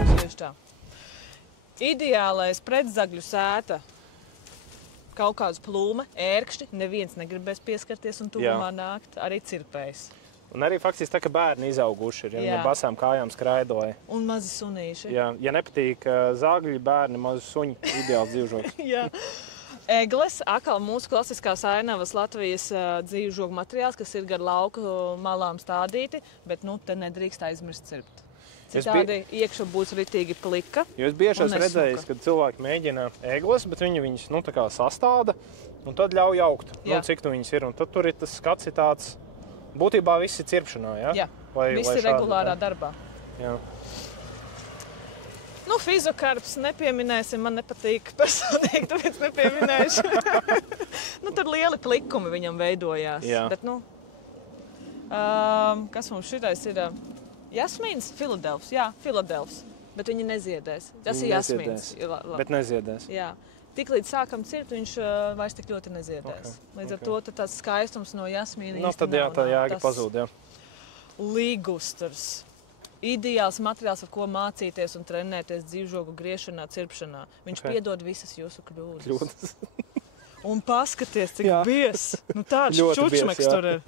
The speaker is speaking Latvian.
Tieši tā. Ideālais pretzagļu sēta. Kaut kāds plūme, ērkšķi, neviens negribēs pieskarties un tuvumā nākt, arī cirpējs. Un arī faktiski tā, ka bērni izauguši ir, ja viņi ar basām kājām skraidoja. Un mazi sunīši. Jā, ja nepatīk zāgļi, bērni, mazi suņi, ideāls dzīvžogs. Jā. Egles, atkal mūsu klasiskās ainavas Latvijas dzīvžogu materiāls, kas ir gar lauku malām stādīti, bet te nedrīkst aizmirst cirpt. Citādi iekšā būs ritīgi plika. Jūs bieži esat redzējis, kad cilvēki mēģina egles, bet viņi viņas tā kā sastāda un tad ļauj augt. Cik tu viņas ir. Un tad tur ir tas skats ir tāds, būtībā viss ir cirpšanā, ja? Jā, viss ir regulārā darbā. Jā. Fizokarps nepieminēsim, man nepatīk personīgi, tāpēc nepieminēšu. Tur lieli plikumi viņam veidojās. Jā. Bet, kas mums šitais ir? Jasmīns? Filadelfs. Jā, Filadelfs. Bet viņi neziedēs. Tas ir jasmīns. Bet neziedēs. Jā. Tik līdz sākam cirt, viņš vairs tik ļoti neziedēs. Līdz ar to tāds skaistums no jasmīna īsti tad jā, tā jēga pazūd, jā. Ligusturs. Ideāls materiāls, ar ko mācīties un trenēties dzīvžogu griešanā, cirpšanā. Viņš piedod visas jūsu kļūdas. Un paskaties, cik bies. Tāds čučmeks tur ir.